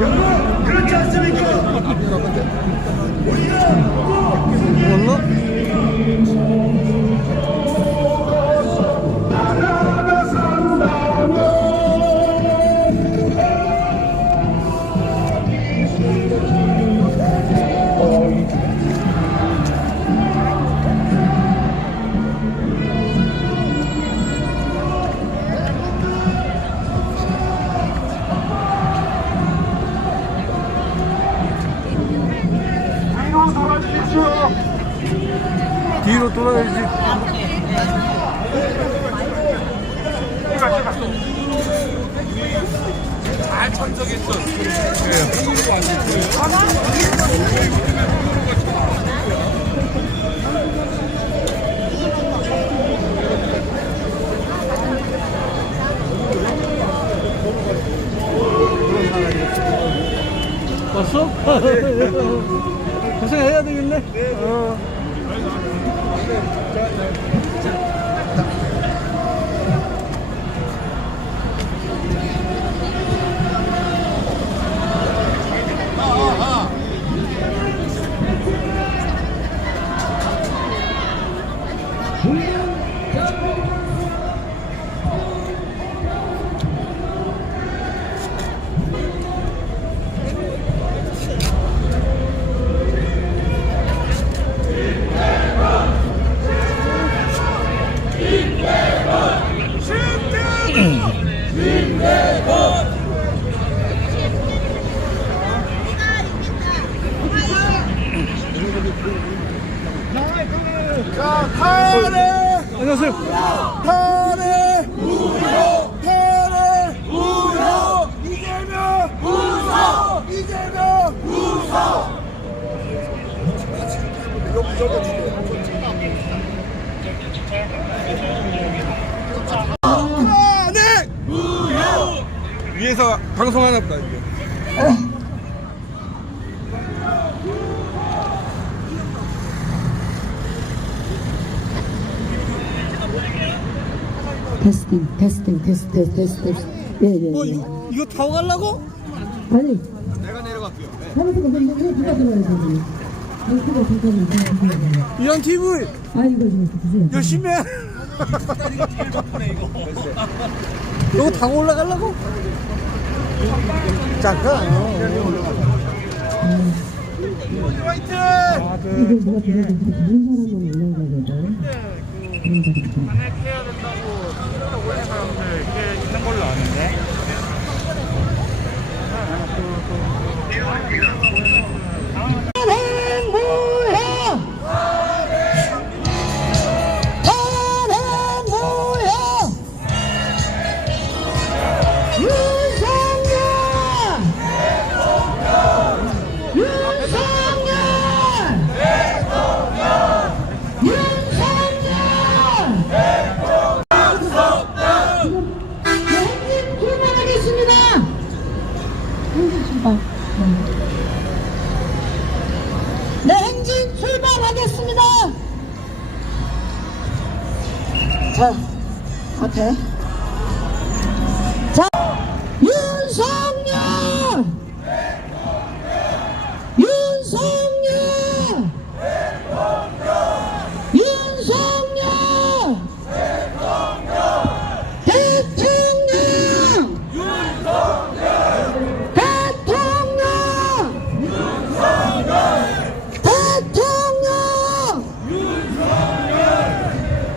여러분 그렇지 않습니까? 뒤로 돌아야지. 잘 천적했어. 왔어? 고생해야 되겠네. 자, 탄핵! 안녕하세요. 탄핵! 무효! 탄핵! 무효! 이재명! 무효! 이재명! 무효! 탄핵! 무효! 위에서 방송 하나 보다 이게. 테스팅. 예. 이거 타고 가려고? 아니, 내가 내려갈게요. 하면서 근데 누가 들어야 되지? 누가 들어야 이런 TV 아, 이거 좀 주세요. 열심히 해. 이거 타고 올라가려고? 잠깐. 화이팅! 이거 누가 들어야 되지? 다른 사람만 올라가야 되죠? 탄핵해야 된다고 올린 사람들 꽤 있는 걸로 아는데. 네, 행진 출발하겠습니다. 자, 앞에. 자, 윤석열! 윤석열! 윤석열! 대통령! 대통령!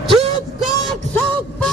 즉각 석방!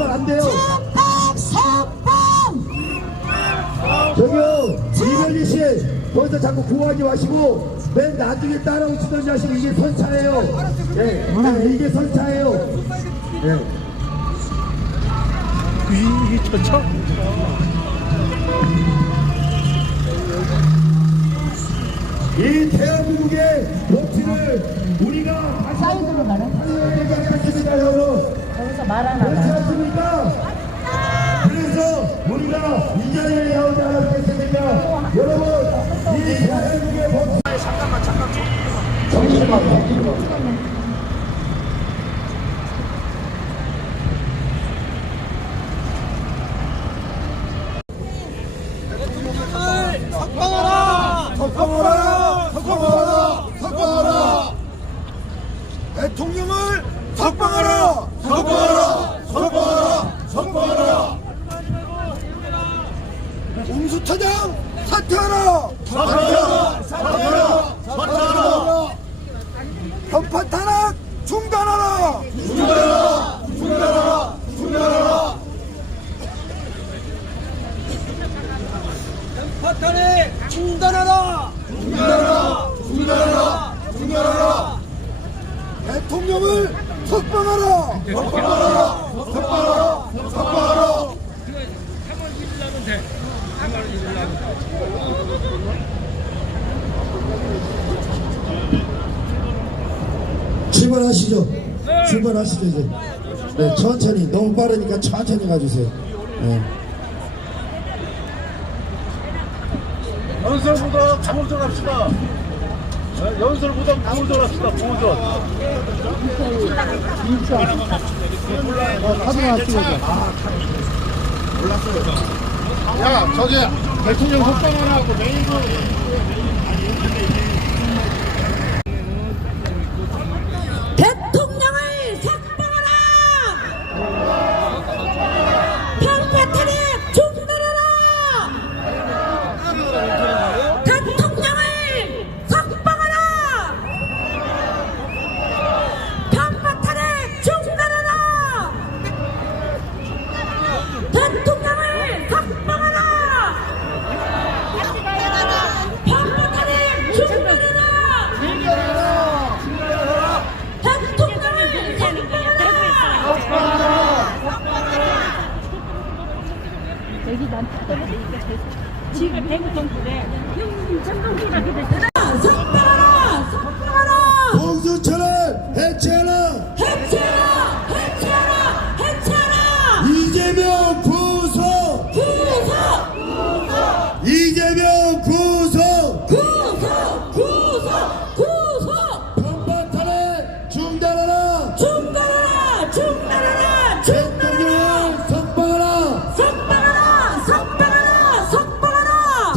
하시면 안 돼요. 석방! 저기요, 이별리 씨, 거기서 자꾸 구호하지 마시고, 맨 나중에 따라오시던지 하시고, 이게 선차예요. 예, 이게 선차예요. 예. 이 저차? 이 대한민국의 법치를 우리가 다시 사이드로 가라. 하겠습니다, 여러분. 거기서 말 하나 그렇지 봐. 않습니까? 그래서 우리가 이 자리에 나오지 않았겠습니까? 여러분, 이 대한민국의 법치. 잠깐만. 잠시만. 석방하라! 대통령을 석방하라! 공수처장 사퇴하라! 편파 탄압 중단하라! 파탄에 중단하라. 대통령을 석방하라! 출발하시죠 이제. 네, 천천히, 너무 빠르니까 천천히 가주세요. 네. 연설보다 보호전 합시다. 연설보다 보호전 합시다. 보호전. 사진 찍어줘. 야, 저기 대통령 속방 하나 하고 메인으로. 대통령을 석방하라! 편파 탄핵 중단하라! 대통령을 석방하라! 편파 탄핵 중단하라! 대통령을 석방하라! 편파 탄핵 중단하라! 지금 대구 정부에 전동기라고 됐잖아. 석방하라! 공수처를 해체하라! 해체하라! 이재명 구속! 이재명 구속! 편파 탄핵 중단하라! 대통령을 석방하라!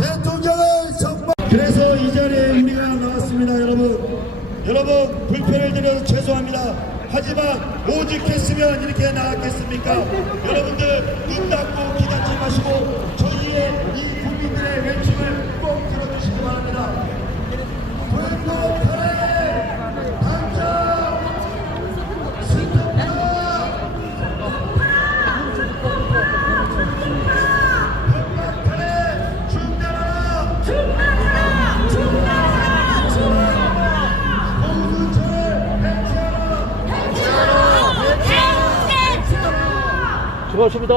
대통령을 석방! 그래서 이 자리에 우리가 나왔습니다, 여러분 불편을 드려서 죄송합니다. 하지만 오직했으면 이렇게 나왔겠습니까? 여러분들 눈 닫고 귀 닫지 마시고 저희의 이 국민들의 외침을 꼭 들어주시기 바랍니다. 불꽃탄핵 당장 편파탄핵 중단하라! 공수처를 해체하라! 수고하십니다.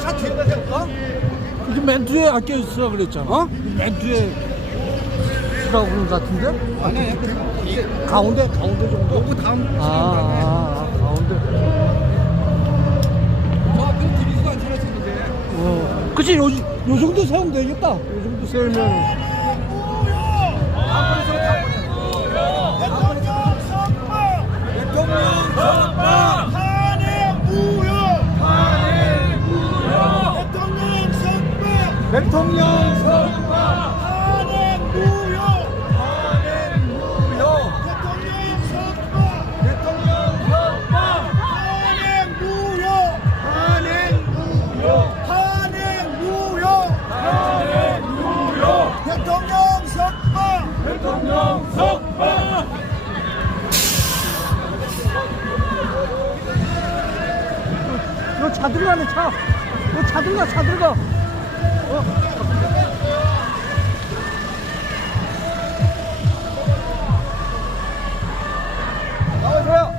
차 뒤에다 대볼까? 이게 맨 뒤에 아껴 있으라 그랬잖아. 어? 맨 뒤에 쓰라고 그런 것 같은데? 아니, 가운데 정도? 너무 다음 가운데. 저 앞에 뒤에서 안 차렸었는데. 그치, 요 정도 세우면 되겠다. 요 정도 세우면. 대통령 석방! 탄핵 무효! 대통령 석방! 탄핵 무효! 탄핵 무효! 안에 차. 차 들어가, 차 들어가. 나와줘요.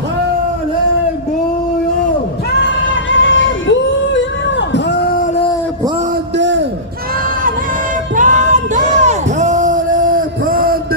탄핵 무효! 탄핵 반대! 탄핵 반대!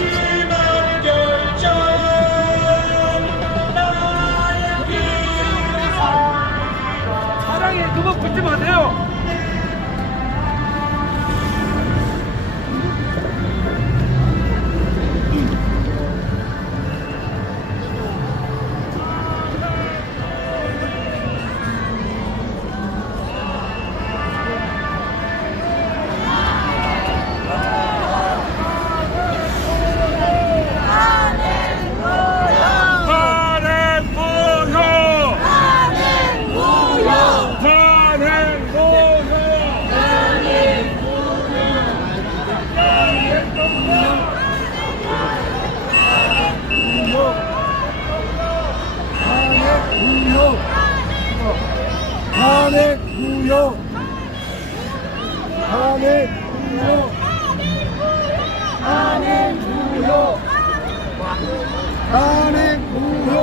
마지막 결정 나의 길을 사랑해 그거 붙지 마세요. 탄핵무효 탄핵무효 탄핵무효 탄핵무효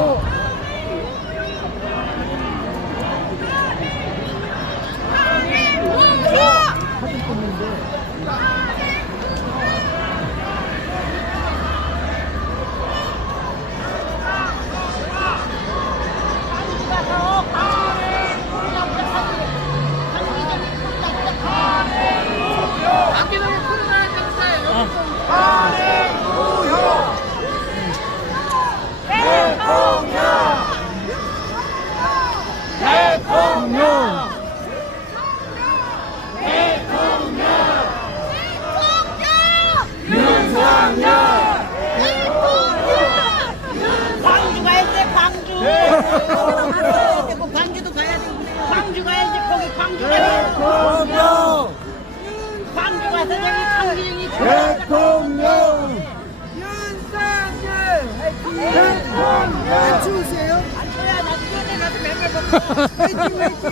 대통령 윤석열 광주 가야지 광주. 광주도 가야 돼. 광주 가야지 거기 광주 가야지. 대통령 광주 가서 저기 강기영이 대통령 안 추우세요? 안 줘야 나도 전에 가서 맨날 먹고. 화이팅 화이팅!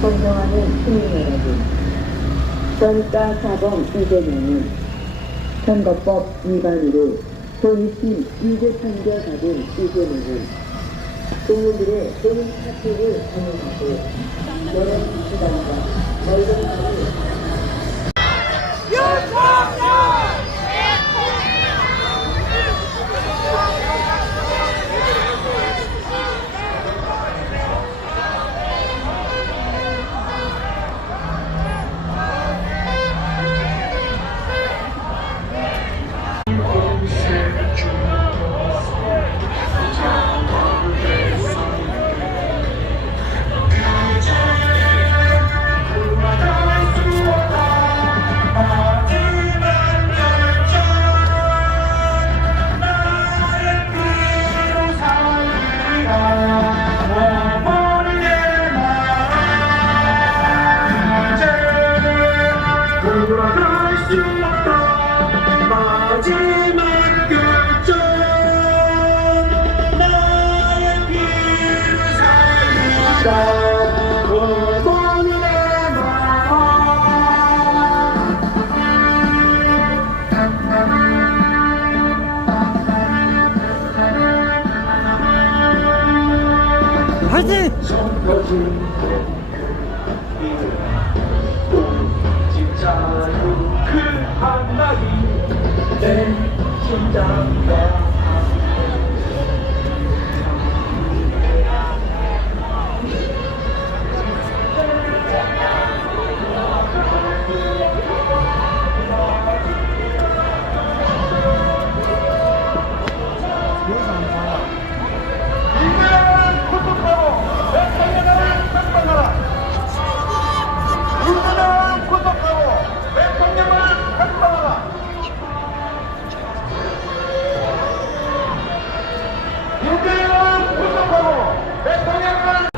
존경하는 시민 여러분, 전가사범 이재명은 선거법 위반으로 본심 유죄 판결 받은 이재명은 국민들의 개인 사퇴를 강요하고 여론 수단과 언론사를 화이팅! 그 한마디 내 심장과 인간은 구속하고 대통령은 각성하라. 인간은 구속하고 대통령은 각성하라. 인간은 구속하고 대통령은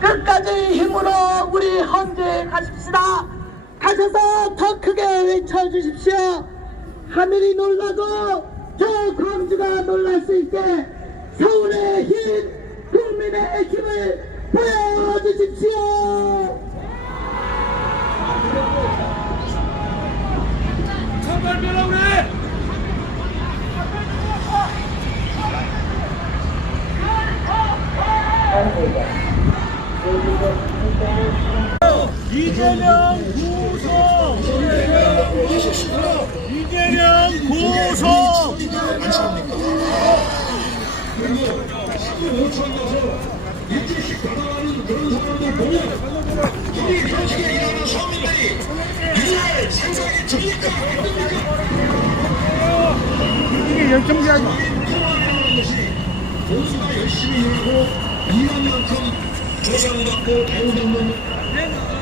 끝까지 힘으로 우리 헌재에 가십시다. 가셔서 더 크게 외쳐주십시오. 하늘이 놀라고 저 광주가 놀랄 수 있게 서울의 힘, 국민의 힘을 보여주십시오. 처벌되라 그래. 이재명 고소! 이재명 고소! 이게 열정적이야. 열심히 일하고 이만큼 보상받고 대우받는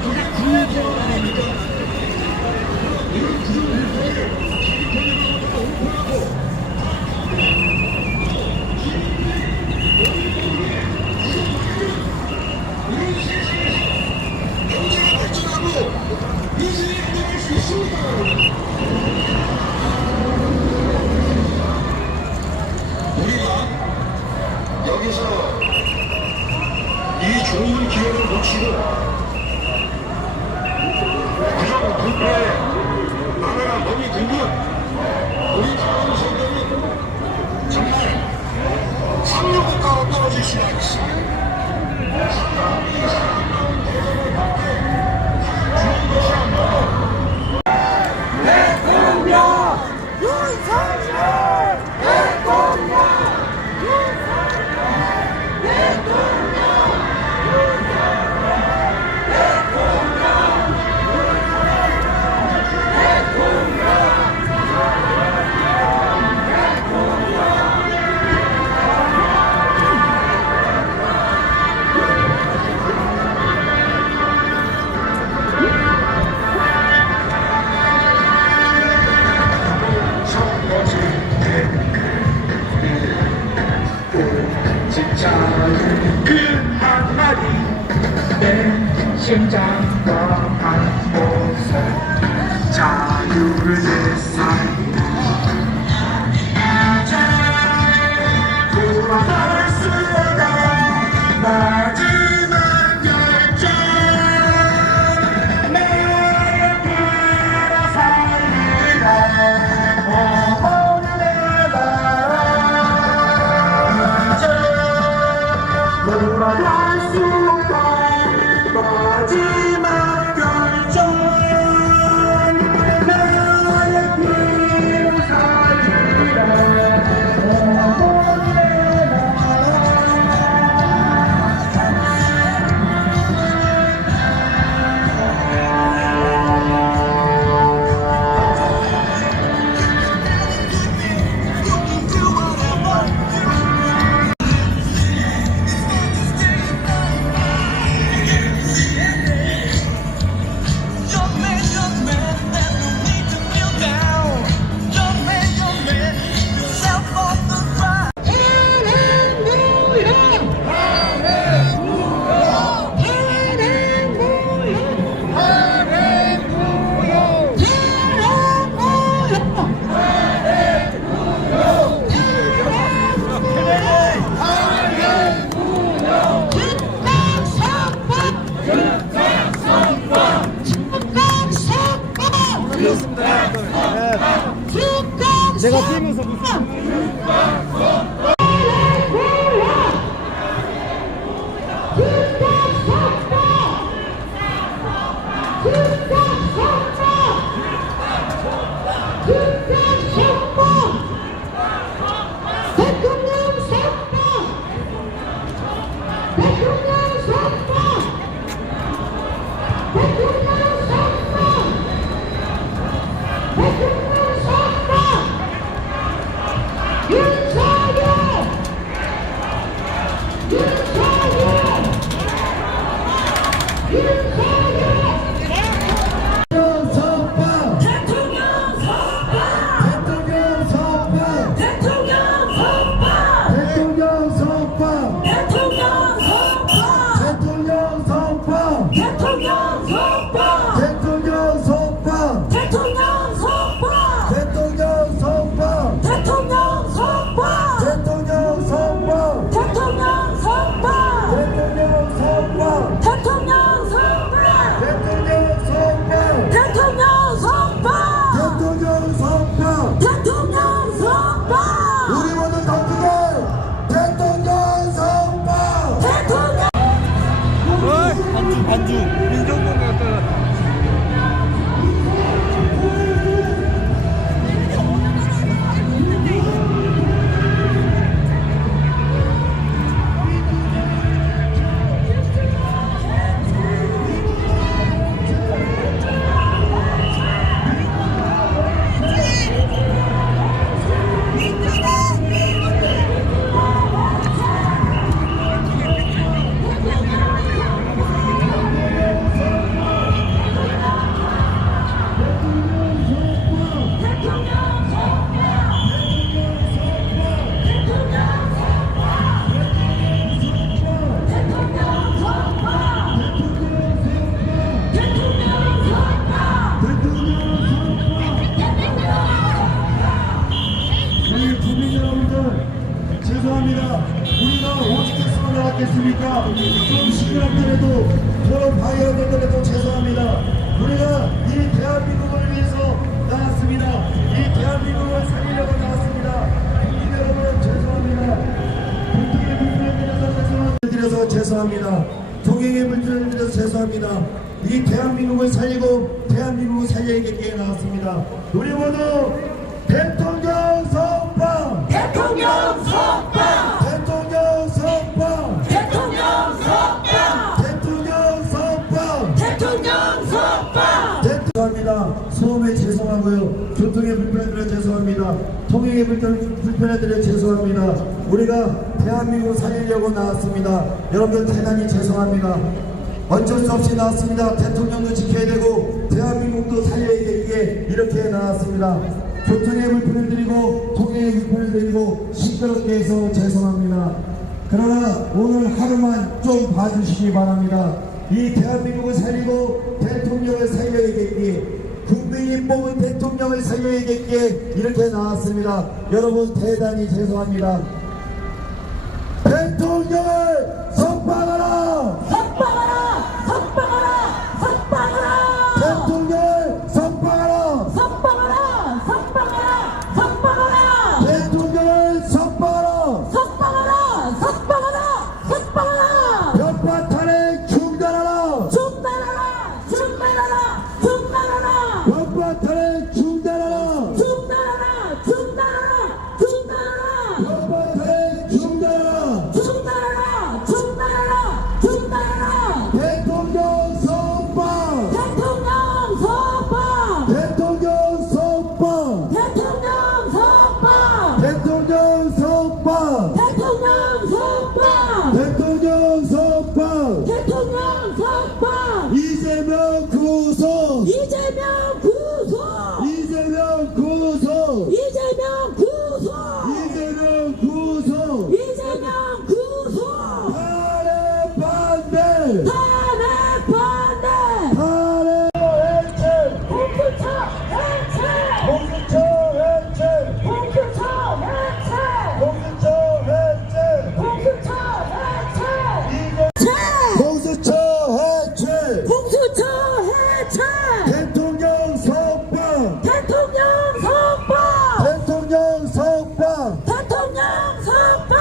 그게 국민적 아닙니까? 이런 구조물들을 기본적으로 오픈하고 경제가 발전하고 민심이 안정할 수 있습니다. 우리가 여기서 이 좋은 기회를 놓치고 그냥 불패 나라가 몸이 들면 우리 다음 세대는 정말 상륙국가로 떨어질 수가 있습니다. 그 한마디 내 심장과 한 모습 자유를 되살리는 돌아갈 수 없는 마지막 결정 내 길을 살리라 돌아갈 수 없던 마지막 결정 나의 피를 살리라 내가 뛰면서 윤석열 여러분들 죄송합니다. 우리가 오죽했으면 나왔겠습니까? 좀 시끄럽더라도 도로 방해하더라도 죄송합니다. 우리가 이 대한민국을 위해서 나왔습니다. 이 대한민국을 살리려고 나왔습니다. 국민 여러분 죄송합니다. 불통의 불편을 드려서 죄송합니다. 통행의 불편을 드려서 죄송합니다. 이 대한민국을 살리고 대한민국을 살려야겠기에 나왔습니다. 우리 모두 대통령 선방! 대통령 선방! 대통령 선방! 대통령 선방! 대통령 선방! 대통령 선방! 죄송합니다. 소음에 죄송하고요. 교통에 불편해드려 죄송합니다. 통행에 불편해드려 죄송합니다. 우리가 대한민국을 살리려고 나왔습니다. 여러분들 대단히 죄송합니다. 어쩔 수 없이 나왔습니다. 대통령도 지켜야 되고 대한민국도 살려야겠기에 이렇게 나왔습니다. 교통에 불편을 드리고 통행에 불편을 드리고 시끄럽게 해서 죄송합니다. 그러나 오늘 하루만 좀 봐주시기 바랍니다. 이 대한민국을 살리고 대통령을 살려야겠기에 국민이 뽑은 대통령을 살려야겠기에 이렇게 나왔습니다. 여러분 대단히 죄송합니다. 대통령을 석방하라! 석방하라! 석방하라! 석방하라! 대통령을 석방하라! 석방하라! 석방하라! 석방하라! 대통령을 석방하라! 석방하라! 석방하라! 석방하라! 벽화 탄핵 중단하라! 중단하라! 중단하라! 중단하라! 벽화 탄핵 중단하라! 중단하라! 중단하라! 중단하라! 벽화 탄핵 중단하라! 중단하라! 중단하라! 중단하라! 대통령 석방! 대통령 선방! 대통령 석방! 대통령 선방! 대통령 석방! 대통령 선방! 대통령 석방! 대통령 선방! 이재명 구속! 이재명 구속! 이재명 구속! 이재명 구속! 이재명 구속! 이재명 구속! 탄핵 반대! 탄핵 반대! 탄핵 해체! 공수처 해체! 공수처 해체! 공수처 해체! 공수처 해체! 공수처 해체! 공수처 해체! 공수처 해체! 대통령 석방! 대통령 선방! 대통령 석방! 대통령 선방!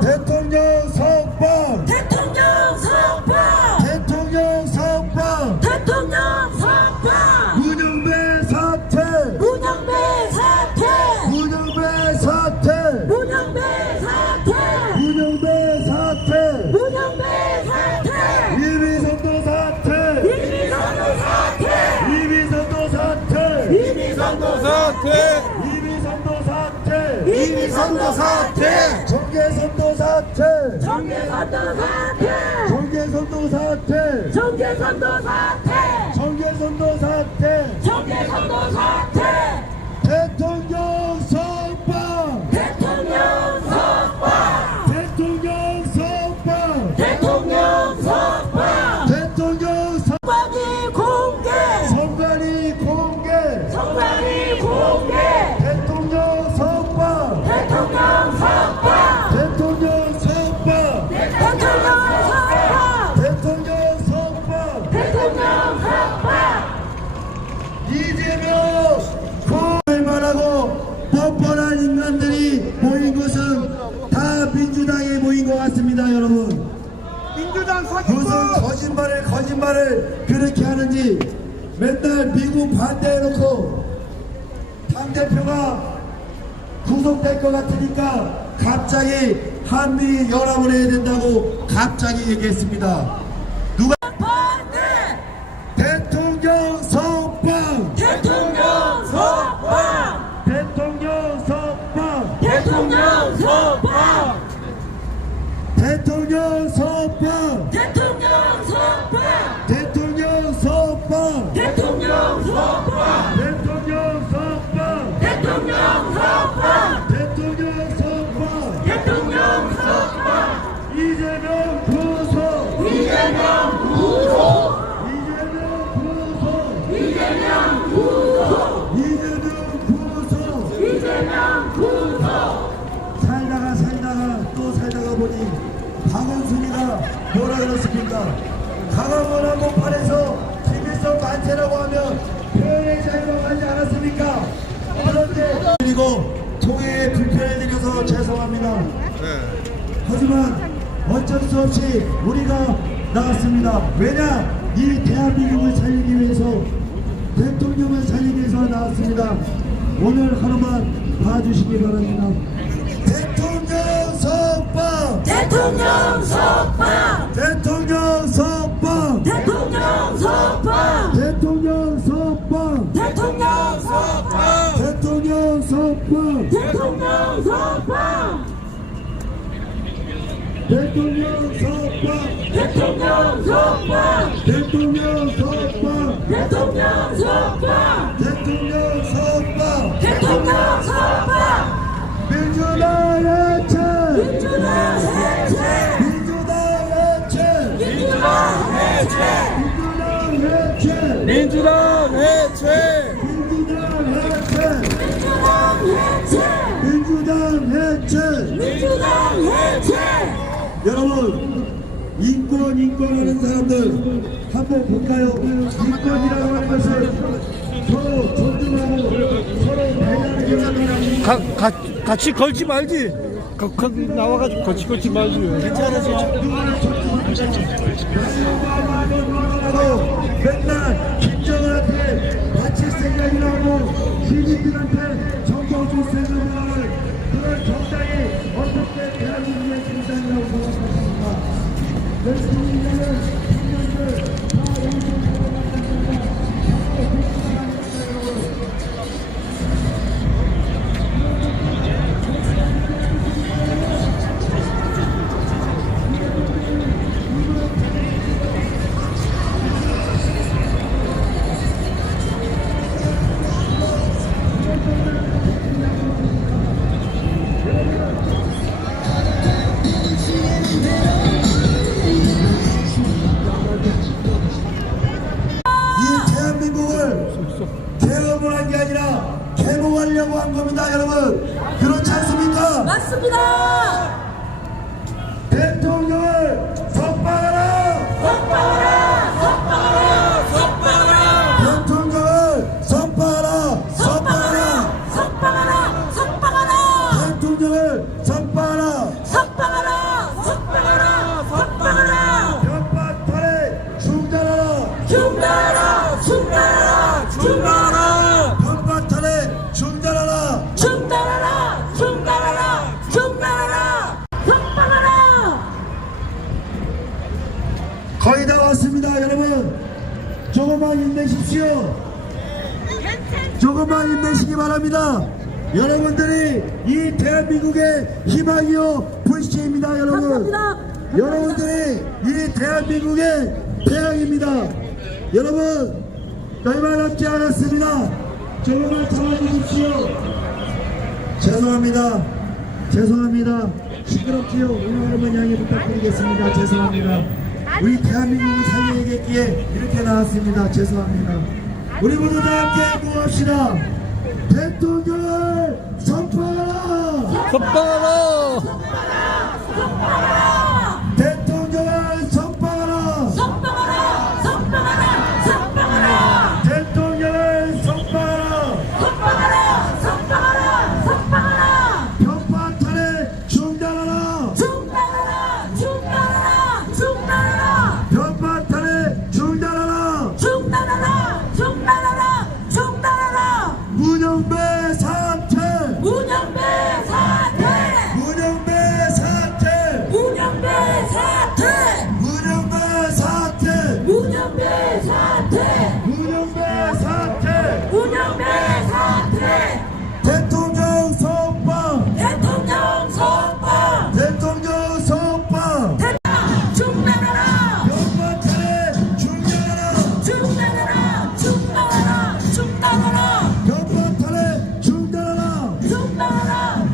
대통령 석방! 대통령 선방! 대통령 석방! 대통령 선방! 문영배 사퇴! 문영배 사퇴! 문영배 사퇴! 문영배 사퇴! 문영배 사퇴! 문영배 사퇴! 이미선도 사퇴! 이미선도 사퇴! 이미선도 사퇴! 이미선도 사퇴! 이미선도 사퇴! 이미선도 사퇴! 정계선도 사퇴! 정계선도 사퇴! 정계선도 사퇴! 정계선도 사퇴! 정계선도 사퇴! 정계선도 사퇴! 대통령 석방! 대통령 선방! 대통령 석방! 대통령 선방! 대통령 선관위 공개! 선관위 공개! 선관위 공개! 대통령 석방! 대통령 선방! 대통령 석방! 대통령 선방! 대통령 석방! 대통령 선방! 이재명 말하고 뻔뻔한 인간들이 모인 것은 다 민주당에 모인 것 같습니다, 여러분. 민주당 사기꾼! 무슨 거짓말을 그렇게 하는지 맨날 미국 반대해놓고 당대표가 구속될 것 같으니까 갑자기 한미 연합을 해야 된다고 갑자기 얘기했습니다. 누가 반대! 대통령 석방! 대통령 선방! 대통령 석방! 대통령 선방! 대통령 석방! 대통령 선방! 대통령 석방! 대통령 선방! 대통령 석방! 대통령 선방! 대통령 석방! 대통령 선방! 이재명 구속! 이재명 구속! 이재명 구속! 이재명 구속! 이재명 구속! 이재명 구속! 뭐라 그렇습니까? 강화문 한복판에서 김일성 만세라고 하면 표현의 자유라고 하지 않았습니까? 그런데 그리고 통해에 불편을 드려서 죄송합니다. 하지만 어쩔 수 없이 우리가 나왔습니다. 왜냐? 이 대한민국을 살리기 위해서, 대통령을 살리기 위해서 나왔습니다. 오늘 하루만 봐주시기 바랍니다. 대통령 석방! 대통령 석방! 대통령 석방! 대통령 석방! 대통령 석방! 대통령 석방! 대통령 석방! 대통령 석방! 대통령 석방! 대통령 석방! 대통령 석방! 대통령 석방! 대통령 석방! 대통령 석방! 민주당 해체! 민주당 해체! 민주당 해체! 민주당 해체! 민주당 해체! 민주당 해체. 민주당 해체! 민주당 해체! 민주당 해체! 민주당 해체! 여러분, 인권하는 사람들 한번 볼까요? 인권이라고 하는 것은 서로 존중하고 서로 배려하는 게 같이 걸지 말지. 거기 나와가지고 같이 걸지 말지. 맨날 김정은한테 바칠 생각이라고 시민들한테 정보 줄 생각이라는 그런 정당이 어떻게 대한민국의 정당이라고 생각하십니까? 대통령은 국민들 다 이 대한민국을 개업을 한 게 아니라 개몽하려고 한 겁니다, 여러분. 그렇지 않습니까? 맞습니다! 대통령을 석방하라! 석방하라! 석방하라! 석방하라! 대통령을 석방하라! 석방하라! 석방하라! 석방하라! 대통령을 석방하라! 석방하라! 석방하라! 석방하라! 편파탈에 중단하라! 중단하라! 중단하라! 중단하라! 편파탈에 중단하라! 중단하라! 중단하라! 중단하라! 석방하라! 거의 다 왔습니다, 여러분. 조금만 힘내십시오. 조금만 힘내시기 바랍니다. 여러분들이 이 대한민국의 희망이요 불씨입니다, 여러분. 여러분들이 이 대한민국의 태양입니다. 여러분, 얼마 남지 않았습니다. 조금만 참아주십시오. 죄송합니다. 죄송합니다. 시끄럽지요? 오늘 여러분 양해 부탁드리겠습니다. 죄송합니다. 우리 대한민국을 살려야겠기에 이렇게 나왔습니다. 죄송합니다. 우리 모두 다 함께 모읍시다. 대통령을 석방하라! 석방하라. 대통령을 석방하라! 석방하라! 석방하라! 석방하라! 대통령을 석방하라! 석방하라! 석방하라! 석방하라! 편파탈에 중단하라! 중단하라! 중단하라! 중단하라! 편파탈에 중단하라! 중단하라! 중단하라! 중단하라! 문영배 사퇴! 문영배 사퇴! 문영배 사퇴! 문영배 사퇴! 문영배 사퇴! 문영배 사퇴! 문영배 사퇴! 문영배 사퇴! 대통령 석방! 대통령 석방! 대통령 석방! 중단하라! 편파탈에 중단하라! 중단하라! 중단하라! 중단하라! 편파탈에 중단하라! 중단하라!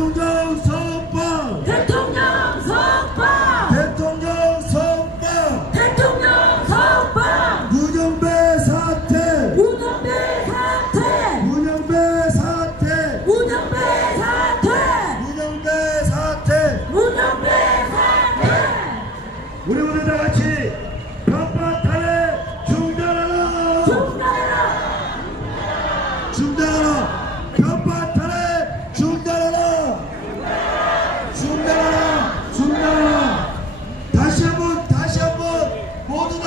대통령 선방! 대통령 선방! 대통령 선방! 대통령 선방! 문영배 사태! 문영배 사퇴! 문영배 사태! 문영배 사퇴! 문영배 사태! 문영배 사퇴! 우리 모두 다 같이